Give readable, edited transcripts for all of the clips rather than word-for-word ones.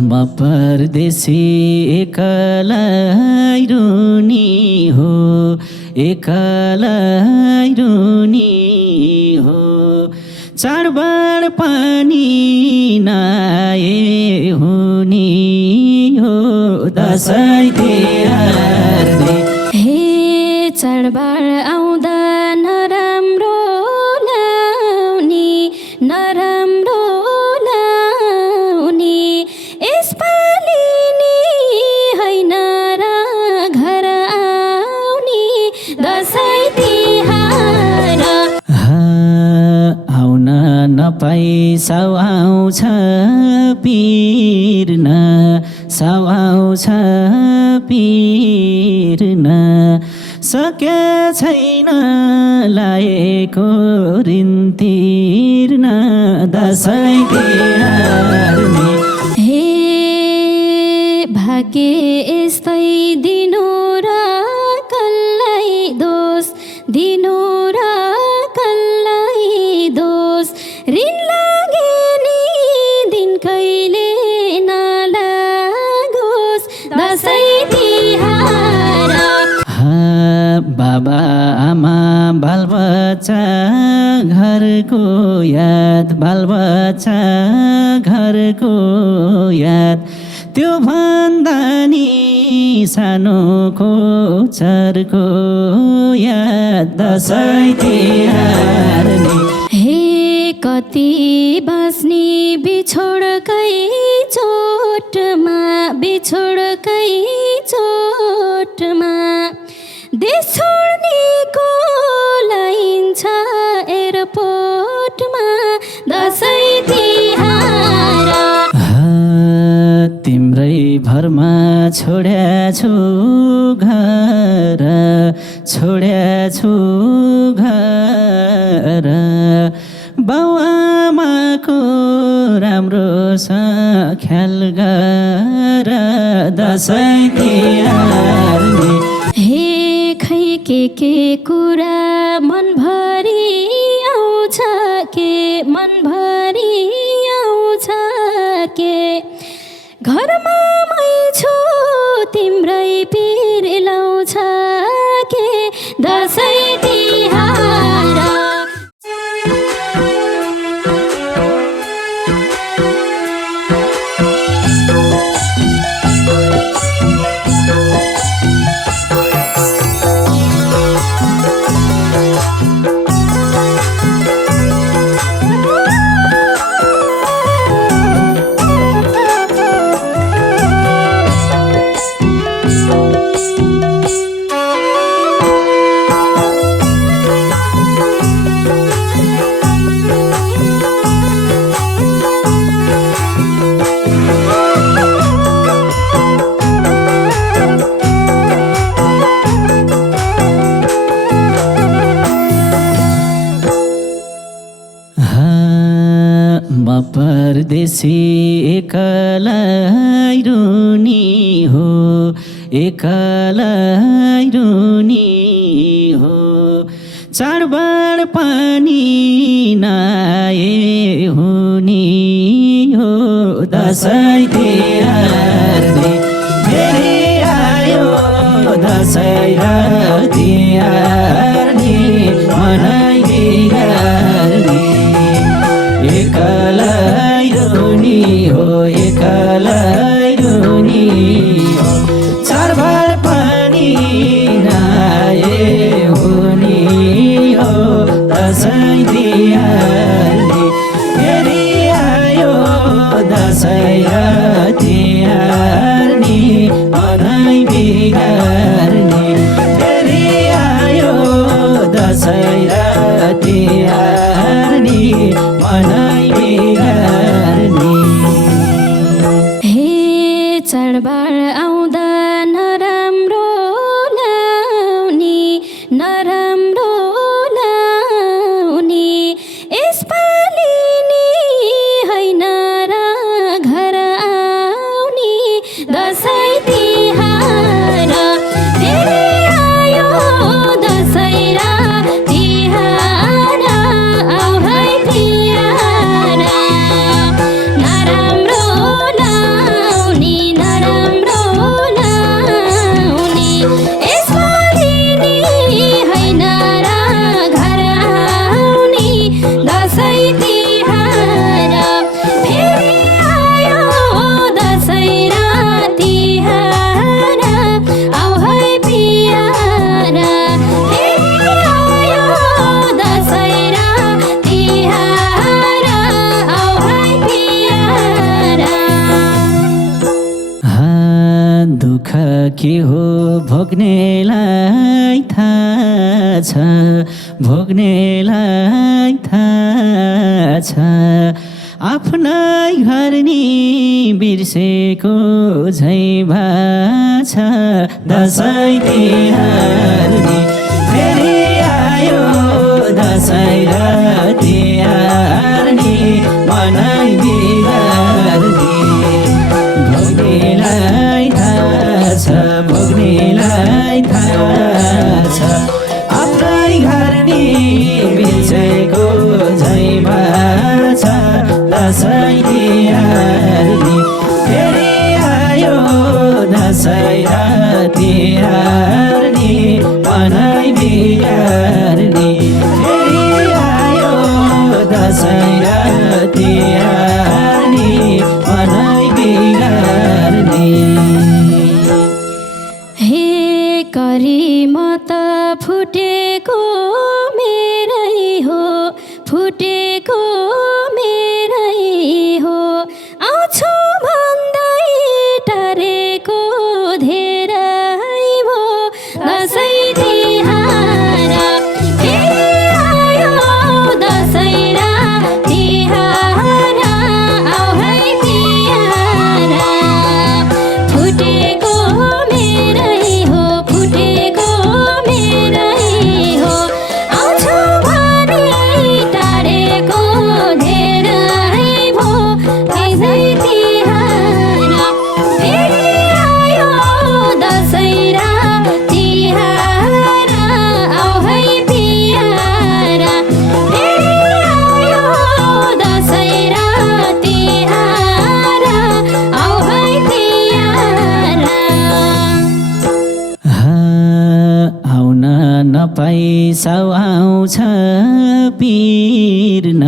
म परदेशी एकलाई रुनी हो, एकलाई रुनी हो। चाडबाड पानी नआए हुनी हो, दसैँ तिहारले। हे चाडबाड आउँदा नराम्रो लाउने, नराम्रो लाउने। यसपालि नि होइन र घर आउने दसैँ तिहार। आउन नपाई साउ आउँछ पिर्न, साउ आउँछ पिर्न। सके छैन लाएको ऋण तिर्न, दसैँ तिहारले। हे भाग्य यस्तै दिनु र कसलाई दोष, दिनु र कसलाई दोष। ऋण लागे नि दिन कहिले नलागोस् दसैँ तिहार। बाबा आमा बालबच्चा घरको याद, बालबच्चा घरको याद। त्यो भन्दा नि सानोको चरको याद, दसैँ तिहारले। हे कति बाँच्ने बिछोडकै चोटमा, बिछोडकै चोटमा। देश छोड्नेको लाइन छ एयरपोर्टमा दसैँ तिहार। तिम्रै भरमा छोड्या छु घर, छोड्या छु घर। बाउ आमाको राम्रोसँग ख्याल गर, दसैँ तिहारले। हे खै के कुरा मनभरि आउँछ के, मनभरि आउँछ के। घरमा मै छु तिम्रै पिर लाउँछ के दसैँ तिहार। म परदेशी एकलाई रुनी हो, एकलाई रुनी हो। चाडबाड पानी नआए हुनी हो, दसैँ तिहारले। फेरि आयो दसैँ र तिहार नि मनाइ बिगार्ने। एकलाई रुनी हो, एकलाई रुनी हो। चाडबाड पानी नआए हुनी हो, दसैँ तिहारले। फेरि आयो दसैँ र तिहार नि मनाइ बिगार्ने। फेरि आयो दसैँ र तिहार नि मनाइ बिगार्ने। हे चाडबाड आउँदा नराम्रो लाउने, नराम्रो लाउने। यसपालि नि होइन र घर आउने दसैँ तिहार। फेरि आयो दसैँ र तिहार, आऊ है तिहार। नराम्रो के हो भोग्नेलाई थाहा छ, भोग्नेलाई थाहा छ। आफ्नै घर नि बिर्सेको झै भाछ, दसैँ तिहार नि फेरि आयो, दसैँ र तिहार नि मनाइ बिगार्ने। भोग्नेलाई थाहा छ, भोग्नेलाई थाहा छ, आफ्नै घर नि बिर्सेको झै भाछ, दसैँ तिहार नि फेरि आयो, दसैँ र तिहार नि मनाइ बिगार्ने। फेरि आयो दसैँ र तिहार नि मनाइ बिगार्ने। हे करिम त फुटेको मेरै हो, फुटेको मेरै हो। आउँछु भन्दै टारेको धेरै भो, दसैँ तिहार फेरि आयो, दसैँ र तिहार आऊ है तिहार। फुटेको मेरै हो, फुटेको मेरै हो। आउँछु भने टारेको धेरै भो, दसैँ तिहार फेरि आयो, दसैँ र तिहार आऊ है तिहार। फेरि आयो दसैँ र तिहार आऊ है तिहार। आउन नपाई साउ आउँछ पिर्न,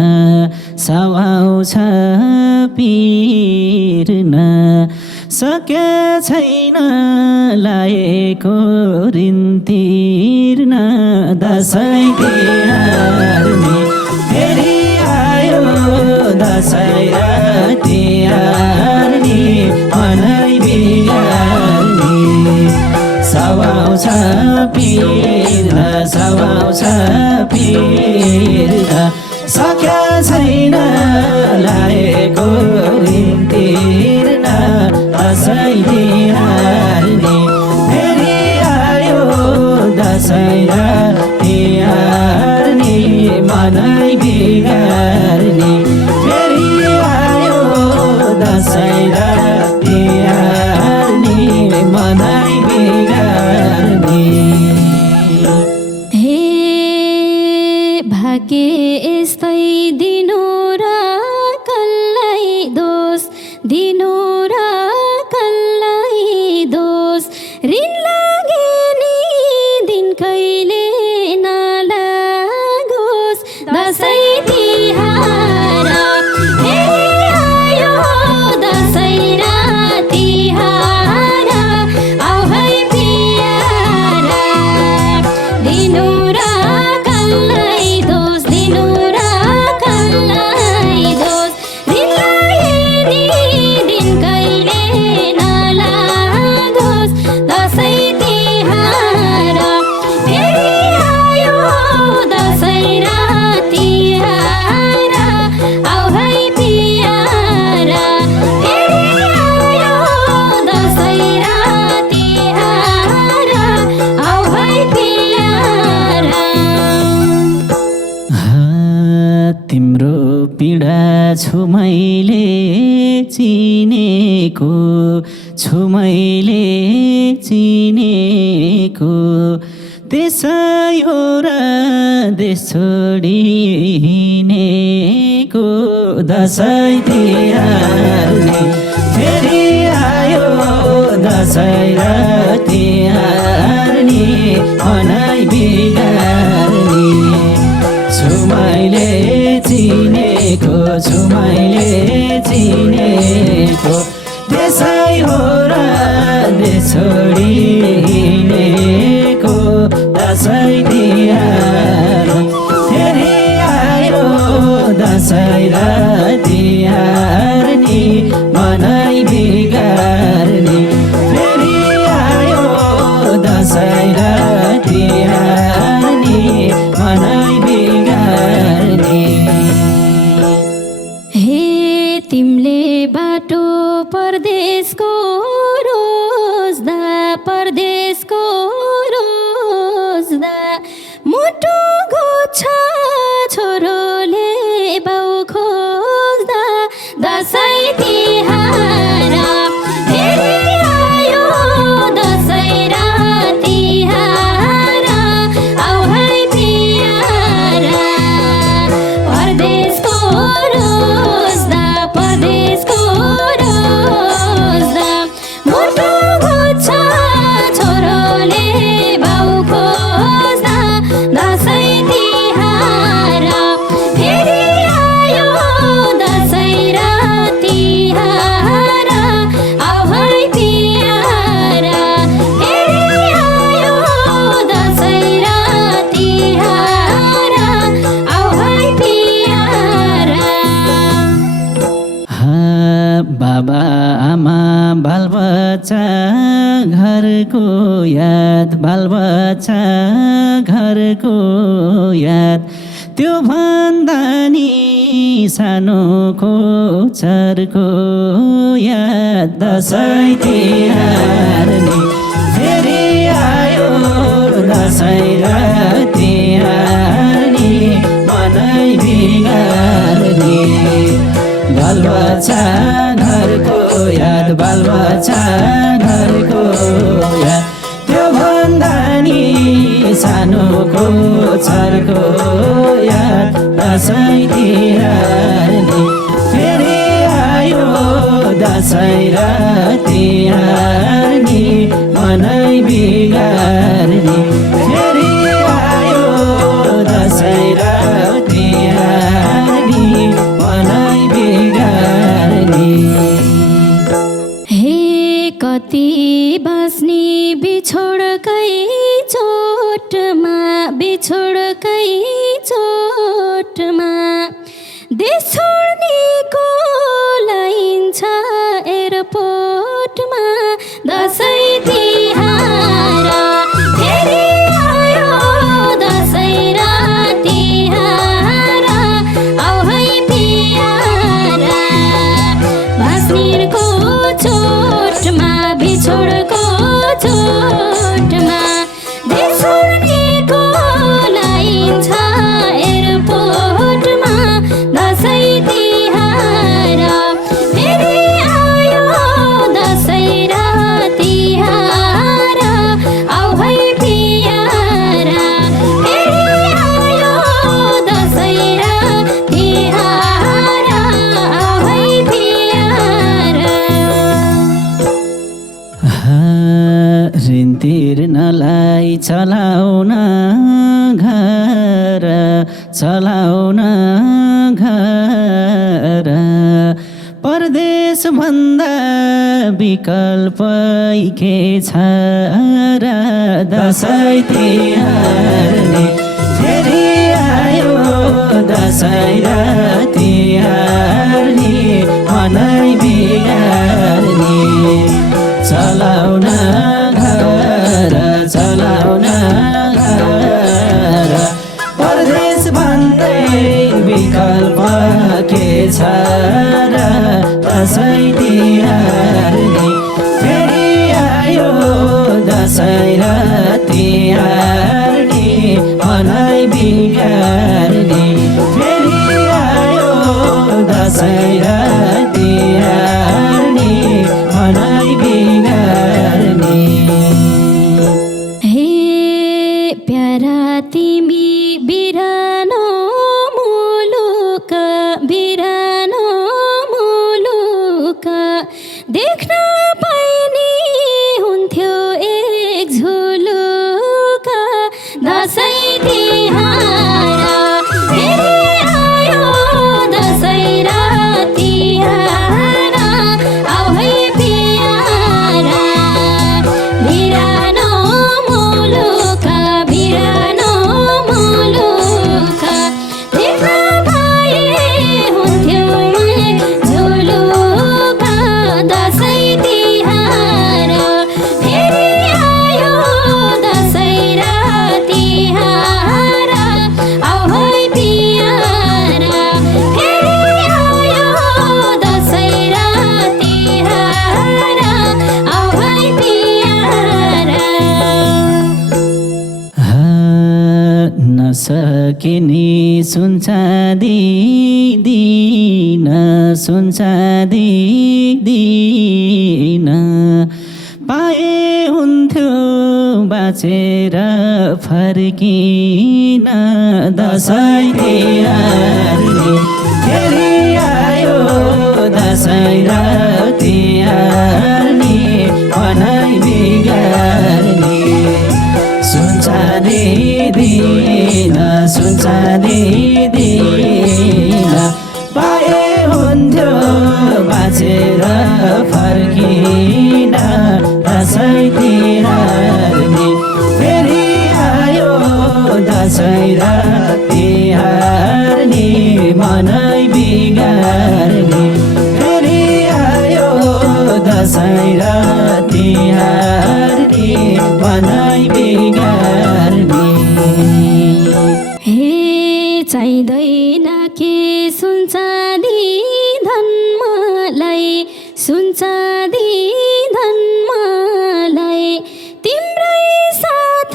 साउ आउँछ पिर्न। सके छैन लाएको ऋण तिर्न, दसैँ तिहार नि फेरि आयो, दसैँ र तिहार नि मनाइ बिगार्ने। साउ आउँछ पिर्न, साउ आउँछ पिर्न। सके छैन लाएको ऋण तिर्न, दसैँ तिहार नि फेरि आयो, दसैँ र तिहार नि मनाइ बिगार्ने। फेरि आयो दसैँ र तिहार नि मनाइ बिगार्ने। हे भाग्य यस्तै दिनु र कसलाई दोष, दिनु र कसलाई दोष। ऋण लागे नि दिन कहिले नलागोस्, दसैँ तिहार फेरि आयो, दसैँ र तिहार आऊ है तिहार। दिनु र कसलाई दोष, दिनु र कसलाई दोष। ऋण लागे नि दिन कहिले नलागोस्, दसैँ तिहार फेरि आयो, दसैँ र तिहार आऊ है तिहार। फेरि आयो दसैँ र तिहार आऊ है तिहार। तिम्रो पीडा छु मैले चिनेको, छु मैले चिनेको। त्यसै हो र देश छोडी हिँडेको, दसैँ तिहार नि फेरि आयो, दसैँ र तिहार नि मनाइ बिगार्ने। छु मैले चिनेको, छु मैले चिनेको। त्यसै हो र देश छोडी हिँडेको, दसैँ तिहार फेरि आयो, दसैँ र तिहार नि मनाइ बिगार्ने। फेरि आयो परदेशको रोज्दा परदेशको रोज्दा मुटु घोच्छ छोरोले बाउ खोज्दा दसैँ तिहार फेरि आयो दसैँ र तिहार आऊ है प्यार परदेशको रोज्दा परदेशको रोज्दा मुटु घोच्छ छोरोले बाउ खोज्दा दसैँ तिहार फेरि आयो दसैँ र तिहार आऊ है प्यार फेरि आयो दसैँ र तिहार आऊ है प्यार बाबा आमा बालबच्चा घरको याद बालबच्चा घरको याद त्यो भन्दा नि सानो खोचरको याद दसैँ तिहार नि फेरि आयो दसैँ र तिहार नि मनै बिगार्ने बालबच्चा घरको याद बालबच्चा घरको याद त्यो भन्दा नि सानोको छोरको याद दसैँ तिहार नि फेरि आयो दसैँ र तिहार नि मनै बिगार्ने फेरि आयो दसैँ र तिहार नि मनै बिगार्ने हे कति बाँच्ने बिछोडकै चोटमा बिछोडकै चोटमा देश छोड्नेको लाइन छ एयरपोर्टमा दसैँ तिहार फेरि आयो दसैँ र तिहार आऊ है प्यार बाँच्नेको चोटमा बिछोडको चोटमा देश छोड्नेको लाइन छ एयरपोर्टमा दसैँ तिहार फेरि आयो दसैँ र तिहार आऊ है प्यार फेरि आयो दसैँ र तिहार आऊ है प्यार ऋण तिर्नलाई चलाउन घर चलाउन घर परदेश भन्दा विकल्पै के छ र दसैँ तिहार नि फेरि आयो दसैँ र तिहार नि मनै बिगार्ने चलाउन घर चलाउन घर परदेश भन्दै विकल्प के छ र दसैँ तिहार नि फेरि आयो दसैँ र तिहार नि मनै बिगार्ने फेरि आयो दसैँ र तिहार नि सकिने सुन चाँदी दिन सुन चाँदी दिन पाए हुन्थ्यो बाँचेर फर्किन दसैँ तिहारले फेरि आयो दसैँ र तिहारले मनाइ बिगार्ने सुन चाँदी दिन सुन चाँदी दिन पाए हुन्थ्यो बाँचेर फर्किन दसैँ तिहारले फेरि आयो दसैँ र तिहारले मनाइ बिगार्ने फेरि आयो दसैँ र तिहारले मनाइ बिगार्ने हे चाहिँदैन के सुन चाँदी धन मलाई सुन चाँदी धन मलाई तिम्रै साथ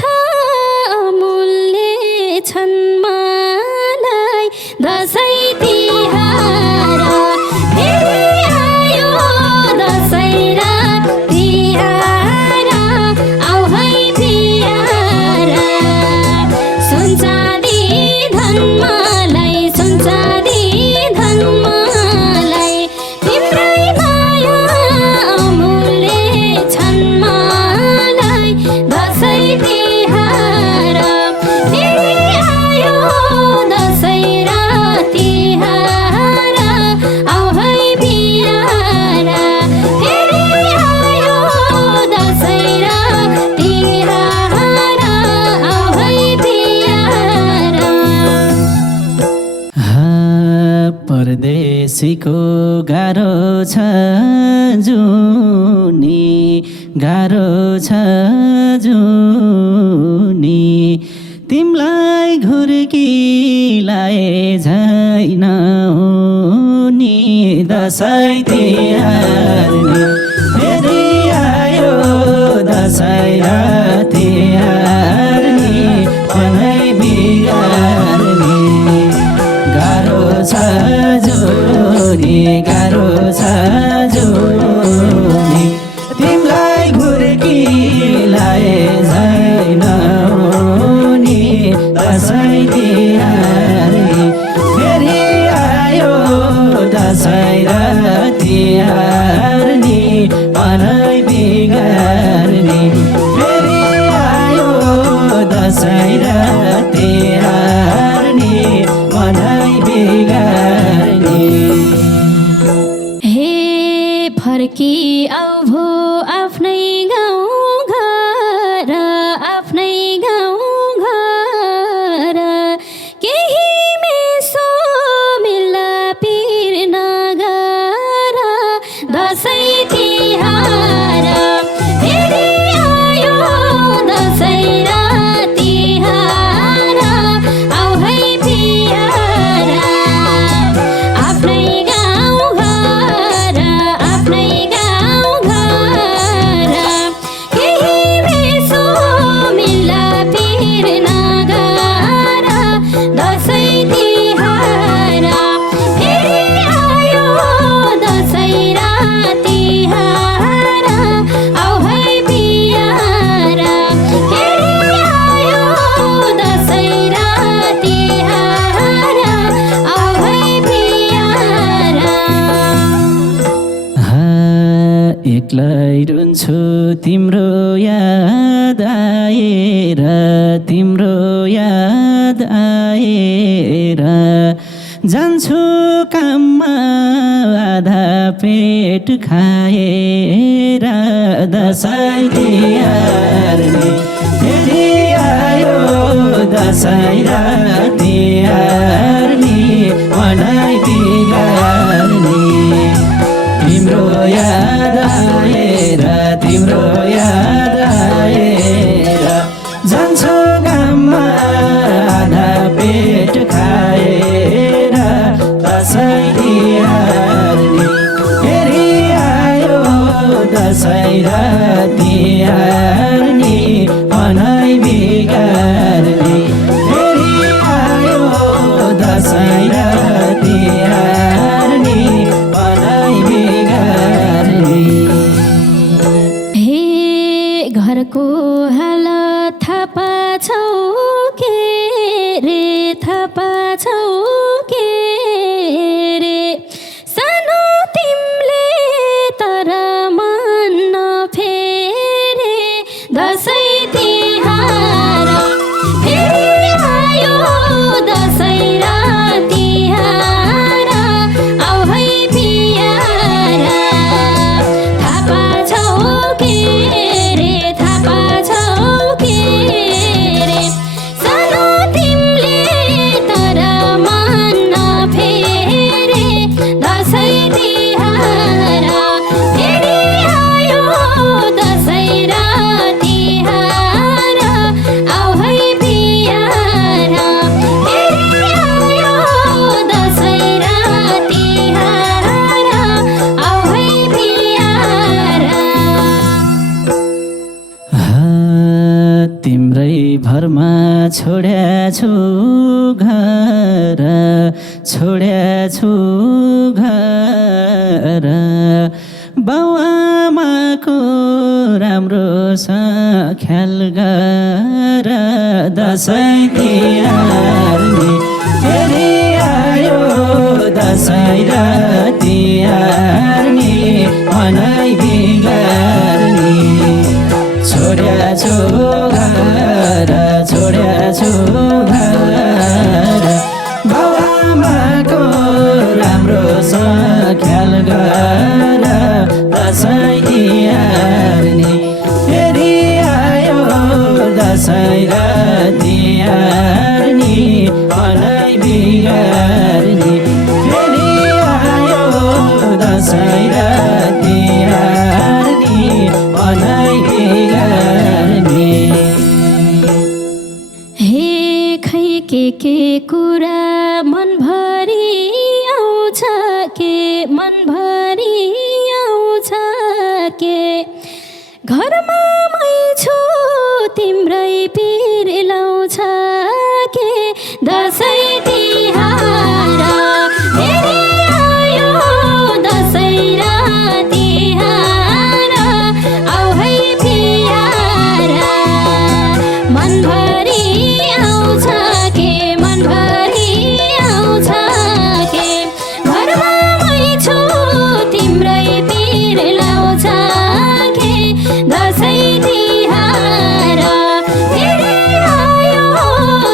अमूल्य छन् मलाई दसैँ तिहार फेरि आयो दसैँ र तिहार आऊ है तिहार सुन चाँदी धन मलाई सुन चाँदी धन मलाई तिम्रै माया अमूल्य छन् मलाई दसैँ तिहार फेरि आयो दसैँ र तिहार आऊ है बिहार फेरि आयो दसैँ र तिहार आऊ है बिहार परदेशीको गाह्रो छ जुनी गाह्रो छ जुनी तिमलाई घुर्कीलाए झै नहुनी दसैँ तिहारले फेरि आयो दसैँ र तिहारले मनाइ बिगार्ने गाह्रो छ जोनी गाह्रो छ जोनी तिमलाई घुर्कीलाए झै नहुनी दसैँ तिहारले फेरि आयो दसैँ र तिहारले मनाइ बिगार्ने फेरि आयो दसैँ र तिहारले मनाइ बिगार्ने हे फर्की आऊ भो आफ्नै गाउँ घर आफ्नै गाउँ घर केही मेसो मिल्ला पिर नगर दसैँ तिहार फेरि आयो दसैँ र तिहार आऊ है बिहार आफ्नै गाउँ घर आफ्नै गाउँ घर केही मेसो मिल्ला पिर नगर दसैँ तिहार फेरि आयो दसैँ र तिहार आऊ है बिहार फेरि आयो दसैँ र तिहार आऊ है बिहार एक्लै रुन्छु तिम्रो याद आएर तिम्रो याद आएर जान्छु काममा आधा पेट खाएर दसैँ तिहारले फेरि आयो दसैँ र तिहारले मनाइ बिगार्ने तिम्रो याद आएर तिम्रो याद आएर जान्छु गाममा आधा पेट खाएर दसैँ तिहारले फेरि आयो दसैँ र तिहारले मनाइ बिगार्ने फेरि घरको हालत थाहा पाछौ के रे, थाहा पाछौ के रे, सानो तिमीले तर मन नफेरे, दसैँ तिहार फेरि आयो, दसैँ र तिहार आऊ है पियारा, थाहा पाछौ के रे, थाहा पाछौ के रे, सानो तिमीले तर मन नफेरे, दसैँ तिहार फेरि आयो, दसैँ र तिहार आऊ है पियारा, फेरि आयो, दसैँ र तिहार आऊ है पियारा। तिम्रै भरमा छोड्या छु घर, छोड्या छु घर, बाउआमाको राम्रोसँग ख्याल गर, दसैँ तिहार नि फेरि आयो, दसैँ र तिहार नि मनाइ बिगार्ने, छोड्या छु घर, छोड्या छु घर, बाउआमाको राम्रोसँग ख्याल गर, दसैँ तिहार नि फेरि आयो, दसैँ र तिहार नि मनाइ बिगार्ने, फेरि आयो, दसैँ र तिहार नि मनाइ बिगार्ने। हे खै के कुरा मनभरि आउँछ के, मनभरि आउँछ के, घरमा मै छु तिम्रै पिर लाउँछ के, दसैँ तिहार फेरि आयो, दसैँ र तिहार आऊ है पियारा, मनभरि आउँछ के, मनभरि आउँछ के, घरमा मै छु तिम्रै पिर लाउँछ के, दसैँ तिहार फेरि आयो,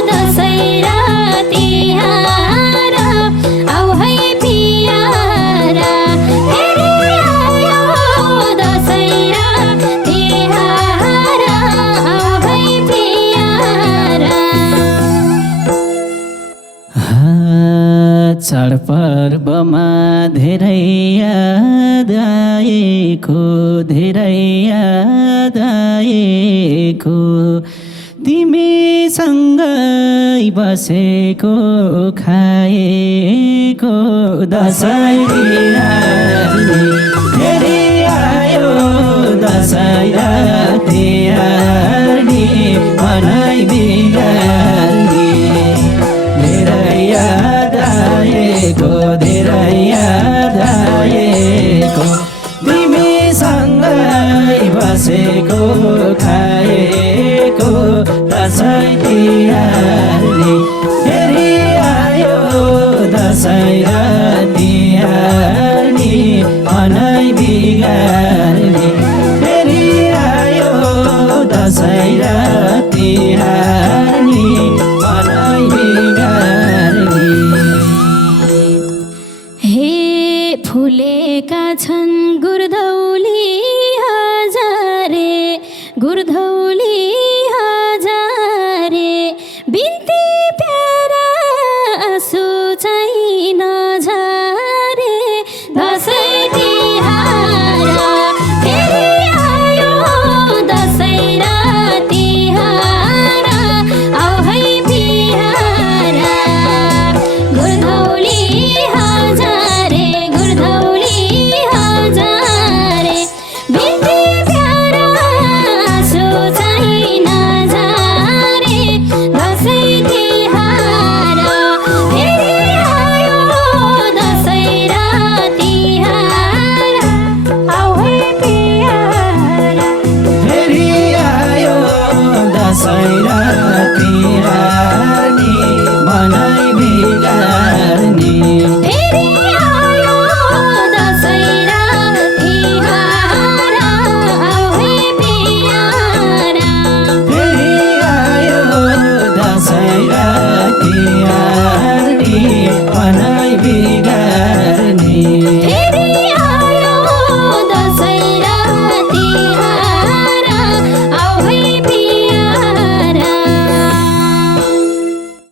दसैँ र तिहार आऊ है पियारा, फेरि आयो, दसैँ र तिहार आऊ है पियारा। चाडपर्वमा धेरै याद आएको, धेरै याद आएको, तिमीसँगै बसेको खाएको, दसैँ तिहार नि फेरि आयो, दसैँ र तिहार नि मनाइ बिगार्ने, धेरै याद आएको, धेरै याद आएको, तिमीसँगै बसेको खाएको, दसैँ तिहार नि फेरि आयो, दसैँ र तिहार नि मनाइ बिगार्ने, फेरि आयो, दसैँ र तिहार नि मनाइ बिगार्ने। हे फुलेका छन् गुरधौली हजारे, गुरधौली